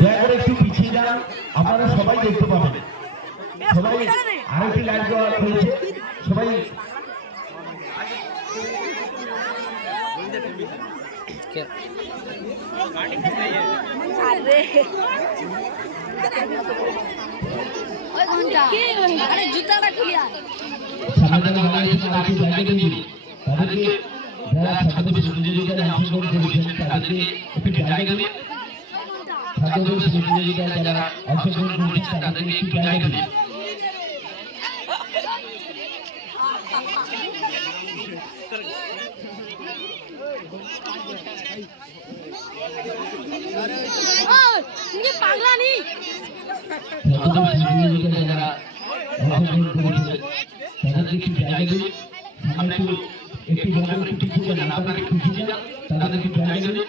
দয়া করে একটু পিছিয়ে যান, আপনারা সবাই দেখতে পাবেন। সবাই আরেকটি লাইট দেওয়া হয়েছে, সবাই জুতাটা খুলে সামনে জায়গা দিন। তাদেরকে যারা ছাত্রদের প্রতিযোগিতায় অংশগ্রহণ করেছেন তাদেরকে একটু জায়গা দিন। ছাত্রদের প্রতিযোগিতায় যারা অংশগ্রহণ করেছেন তাদেরকে একটু জায়গা দিন। পাগলা নি যারা অংশগ্রহণ করেছেন তাদেরকে একটু জায়গা দিন। সামনে একটু জায়গা একটু পিছিয়ে যান, আপনারা একটু পিছিয়ে যান, তাদেরকে একটু জায়গা দিন।